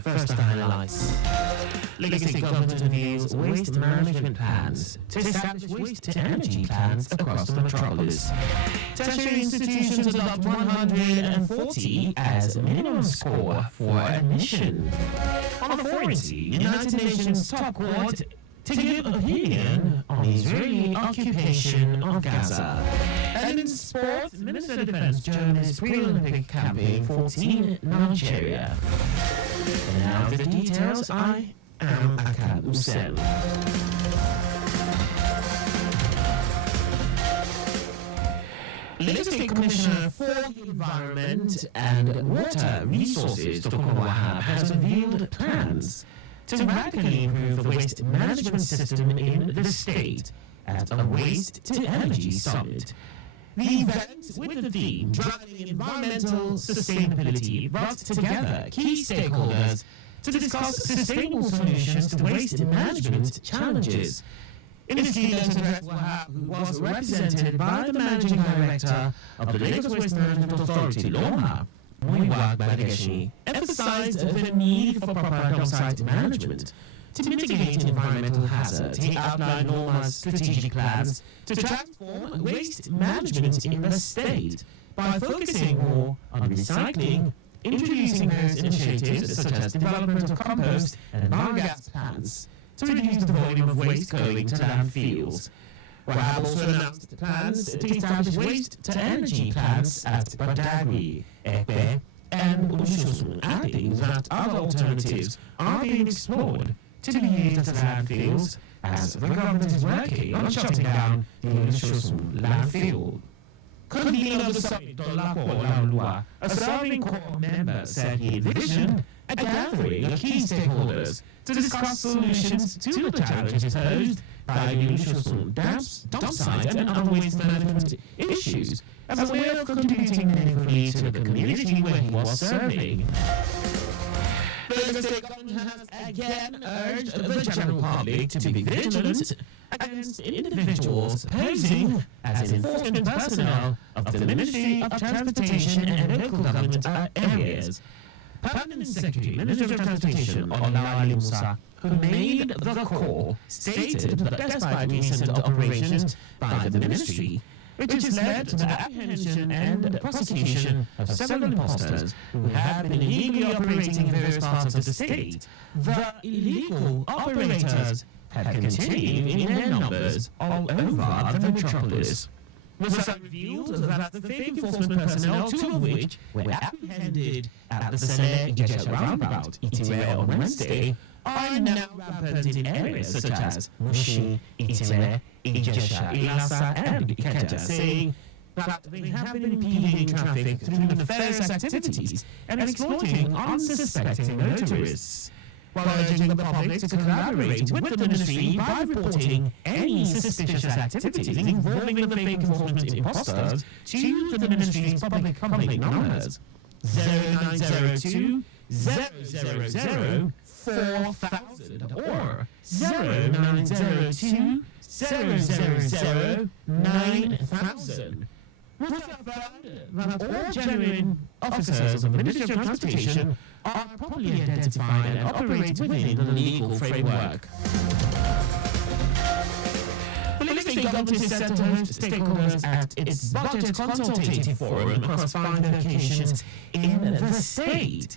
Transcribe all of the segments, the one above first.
first to highlights. Lagos State Government unveils waste management plans to establish waste-to-energy plants across the metropolis. Tertiary institutions adopt 140 as minimum score for admission. On authority, United Nations top court to give opinion on the Israeli occupation of Gaza. And in sports, Minister of Defense joins pre-Olympic campaign for Team Nigeria. And now the details. I am Akan Usen. Lagos State Commissioner for the Environment and Water Resources, Dr. Wahab, has unveiled plans to radically improve the waste management system in the state at a Waste-to-Energy Summit. The event, with the theme Driving Environmental Sustainability, brought together key stakeholders to discuss sustainable solutions to waste management challenges. In his keynote address, Wahab, who was represented by the Managing Director of the Lagos Waste Management Authority, LOMA, Muyiwa Gbadegeshi, emphasized the need for proper dump-site management to mitigate environmental hazards. He outlined LOMA's strategic plans to transform waste management in the state by focusing more on recycling, introducing various initiatives such as development of compost and biogas plants to reduce the volume of waste going to landfills. Wahab also announced plans to establish waste-to-energy plants at Badagry, Ekpe, and Ushosun, adding that other alternatives are being explored to be used as landfills, as the government is working on shutting down the Ushosun landfill. Convener of the summit, Dolapo Olaoluwa, a serving core member, said he envisioned a gathering of key stakeholders to discuss solutions to the challenges posed by the Ushosun dump site and other waste management issues as a way of contributing meaningfully to the community where he was serving. The Lagos State Government has again urged the general public to be vigilant against individuals posing as enforcement personnel of the Ministry of Transportation and local government areas. Permanent Secretary, Minister of Transportation, Olawale Musa, who made the call, stated that despite recent operations by the ministry, which has led to the apprehension and prosecution of several imposters who have been illegally operating in various parts of the state, the illegal operators have continued in their numbers all over the metropolis. Musa revealed that the fake enforcement personnel, two of which were apprehended at the Sele Ijesha roundabout, Itire, on Wednesday, are now rampant in areas such as Mushi, Itire, Ijesha, Ilasa, and Ikeja, saying that they have been impeding traffic through nefarious activities and exploiting unsuspecting motorists, while urging the public to collaborate with the ministry by reporting any suspicious activities involving the fake enforcement imposters to the ministry's public complaint numbers 0902 000 4000 or 0902 000 9000. Musa affirmed that all genuine officers of the Ministry of Transportation are properly identified and operate within the legal framework. The Lagos State Government is set to host stakeholders at its budget consultative forum across 5 locations in the state.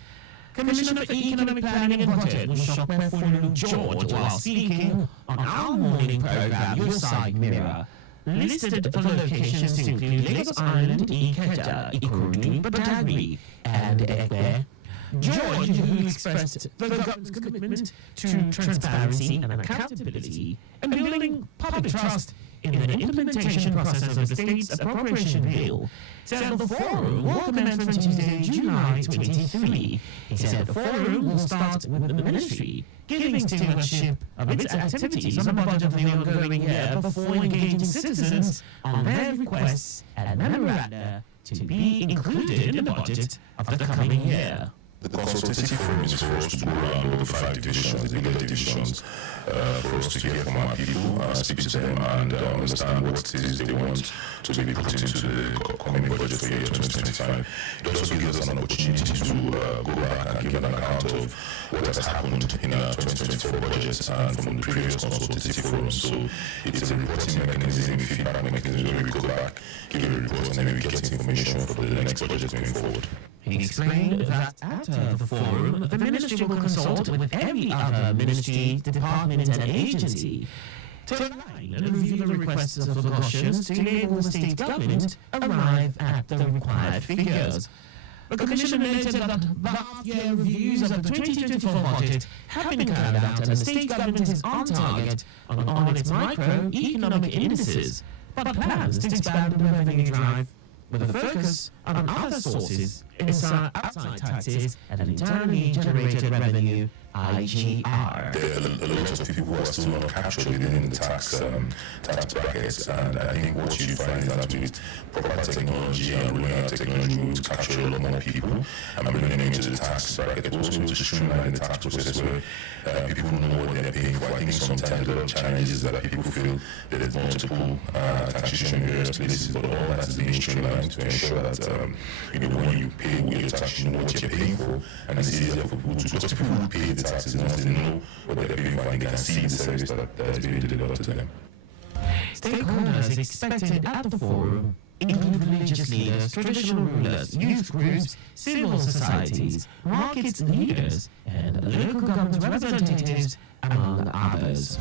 Commissioner for Economic Planning and Budget, Mushope Fulu George, while speaking on our morning program, Your Side Mirror, listed the locations to include Lagos Island, Ikeja, Ikorodu, Badagry, and Ekpe. George, who expressed the government's commitment to transparency and accountability and building public trust in the implementation process of the state's appropriation bill, said the forum will commence on Tuesday, July 23. He said the forum will start with the ministry giving stewardship of its activities on the budget of the ongoing year before engaging citizens on their requests and memoranda to be included in the budget of the coming year. The consultative forum is for us to go around all the 5 divisions, the legal divisions, for us to hear from our people, speak to them and understand what it is they want to be put into the coming budget for year 2025. It also gives us an opportunity to go back and give give an account of what has happened in our 2024 budget and from the previous consultative forum. So it's a reporting mechanism, feedback mechanism where we go back, give a report, and then we get information for the next budget going forward. He explained that after the forum, the ministry will consult with every other ministry, department and agency to align and review the requests of the questions to enable the state government arrive at the required figures. The Commission noted that the half-year reviews of the 2024 budget have been carried out and the state government is on target on all its microeconomic indices, but plans to expand the revenue drive with a focus on other sources outside taxes and internally generated revenue, IGR. There are a lot of people who are still not captured within the tax brackets, and I think what you find is that with proper technology and rolling out technology, we will capture a lot more people and bring them into the tax bracket. We're also going to streamline the tax process where people know what they're paying for. I think sometimes a lot of challenges is that people feel that there's multiple taxation in various places, but all that is being streamlined to ensure that when you pay your tax, you know what you're paying for, and it's easier for people to, because people who pay the taxes once they know what they're paying for and they can see the service that is being delivered to them. Stakeholders expected at the forum include religious leaders, traditional rulers, youth groups, civil societies, market leaders, and local government representatives, among others.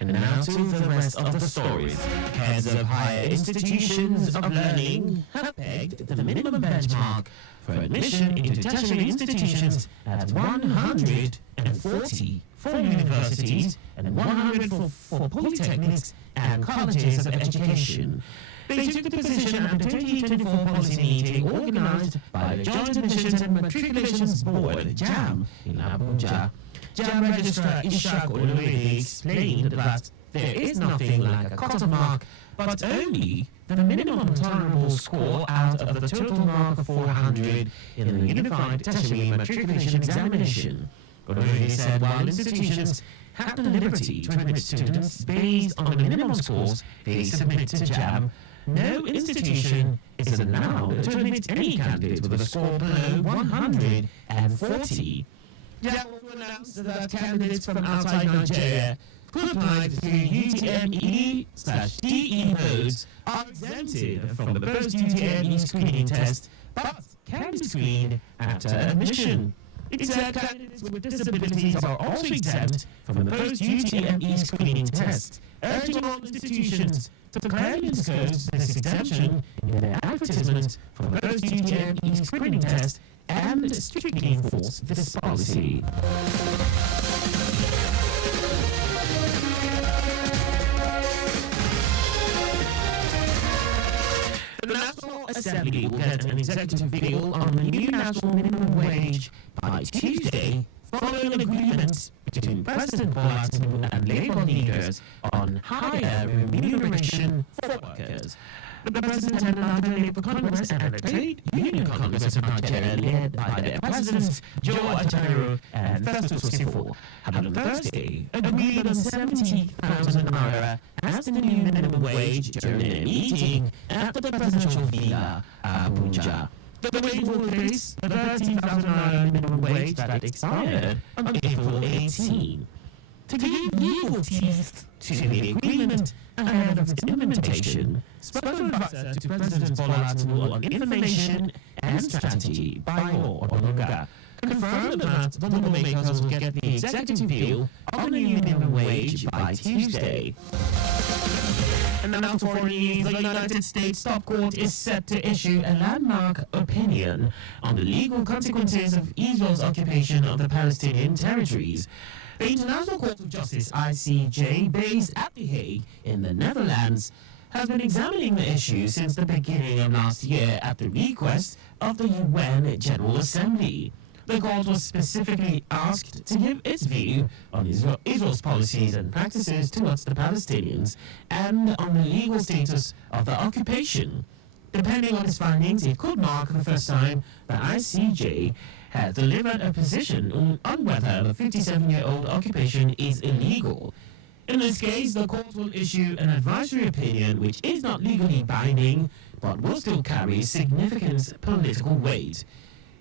And now to the rest of the stories. Heads of higher institutions of learning have pegged the minimum benchmark for admission into tertiary institutions at 140 for universities and 100 for polytechnics and colleges of education. They took the position at the 2024 policy meeting organized by the Joint Admissions and Matriculations Board, JAM, in Abuja. JAM Registrar Ishak Oluwede explained that there is nothing like a cut-off mark, but only the minimum tolerable score out of the total mark of 400 in the Unified Tertiary Matriculation Examination. Oluwede said while institutions have the liberty to admit students based on the minimum scores they submit to JAM, no institution is allowed to admit any candidate with a score below 140. JAM also announced that candidates from outside Nigeria who applied through UTME/DE modes are exempted from the post-UTME screening test, but can be screened after admission. It said candidates with disabilities are also exempt from the post-UTME screening test, urging all institutions to clearly disclose this exemption in their advertisement for the post-UTME screening test and strictly enforce this policy. The National Assembly will get an executive bill on the new national minimum wage by Tuesday, following an agreement between President Bola Tinubu and Labour leaders on higher remuneration for workers. The President and Nigeria Labour Congress and the Trade Union Congress of Nigeria, led by their presidents Joe Ajaero and Festus Osifo, had on Thursday agreed on 70,000 naira as the new minimum wage during a meeting at the presidential villa, Abuja. The wage will replace the 13,000 naira minimum wage that expired on April 18. To give legal teeth to the agreement ahead of its implementation, Special Advisor to President Bola Tinubu on Information and Strategy, Bayo Onoga, confirmed that the lawmakers will get the executive bill on the new minimum wage by Tuesday. And now to foreign news, the United States Top Court is set to issue a landmark opinion on the legal consequences of Israel's occupation of the Palestinian territories. The International Court of Justice, ICJ, based at The Hague in the Netherlands, has been examining the issue since the beginning of last year at the request of the UN General Assembly. The court was specifically asked to give its view on Israel's policies and practices towards the Palestinians and on the legal status of the occupation. Depending on its findings, it could mark the first time the ICJ has delivered a position on whether the 57-year-old occupation is illegal. In this case, the court will issue an advisory opinion which is not legally binding but will still carry significant political weight.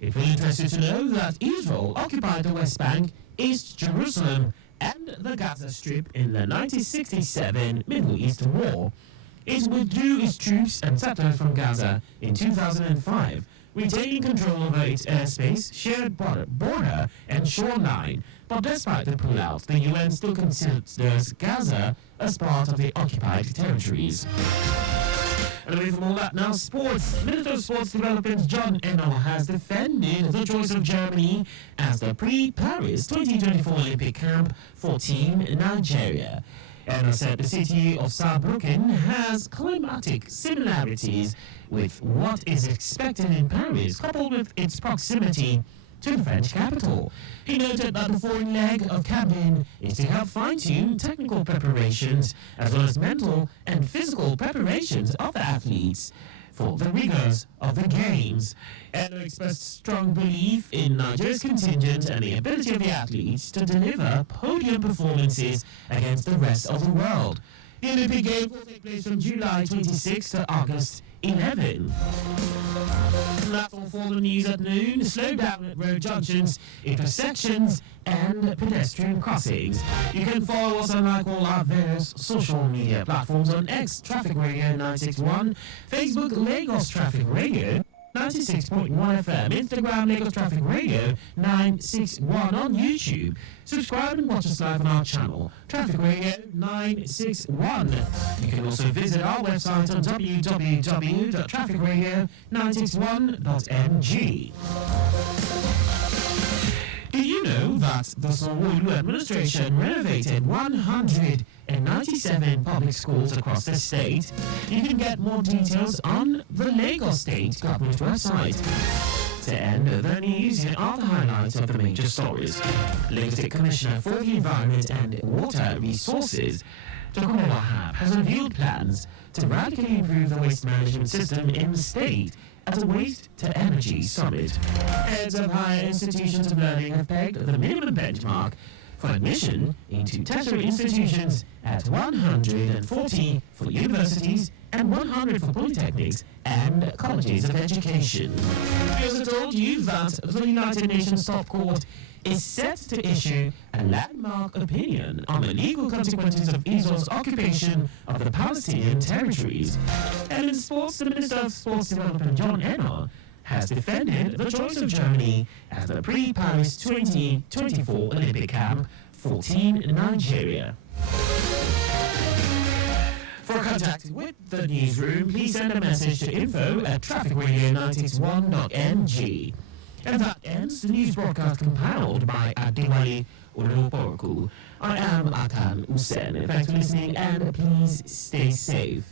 It will interest you to know that Israel occupied the West Bank, East Jerusalem, and the Gaza Strip in the 1967 Middle East War. It withdrew its troops and settlers from Gaza in 2005, retaining control over its airspace, shared border, and shoreline. But despite the pullout, the UN still considers Gaza as part of the occupied territories. And away from all that now, sports. Minister of Sports Development John Ennell has defended the choice of Germany as the pre-Paris 2024 Olympic camp for Team Nigeria. Ennell said the city of Saarbrücken has climatic similarities with what is expected in Paris, coupled with its proximity to the French capital. He noted that the foreign leg of campaign is to help fine-tune technical preparations as well as mental and physical preparations of the athletes for the rigors of the games. And expressed strong belief in Nigeria's contingent and the ability of the athletes to deliver podium performances against the rest of the world. The Olympic Games will take place from July 26 to August 11. That's all for the news at noon. Slow down at road junctions, intersections, and pedestrian crossings. You can follow us on like all our various social media platforms on X, Traffic Radio 961, Facebook, Lagos Traffic Radio 96.1 FM, Instagram, Lagos Traffic Radio 961, on YouTube. Subscribe and watch us live on our channel, Traffic Radio 961. You can also visit our website on www.trafficradio961.ng. Did you know that the Sanwo-Olu administration renovated 197 public schools across the state? You can get more details on the Lagos State Government website. To end the news, here are the highlights of the major stories. Lagos State Commissioner for the Environment and Water Resources, Tokunbo Wahab, has revealed plans to radically improve the waste management system in the state at a Waste-to-Energy Summit. Heads of higher institutions of learning have pegged the minimum benchmark for admission into tertiary institutions at 140 for universities and 100 for polytechnics and colleges of education. We also told you that the United Nations Top Court is set to issue a landmark opinion on the legal consequences of Israel's occupation of the Palestinian territories. And in sports, the Minister of Sports Development John Ennell has defended the choice of Germany as the pre-Paris 2024 Olympic camp for Team Nigeria. For contact with the newsroom, please send a message to info@trafficradio961.ng. And that ends the news broadcast compiled by Adewale Oloporoku. I am Akan Usen. Thanks for listening and please stay safe.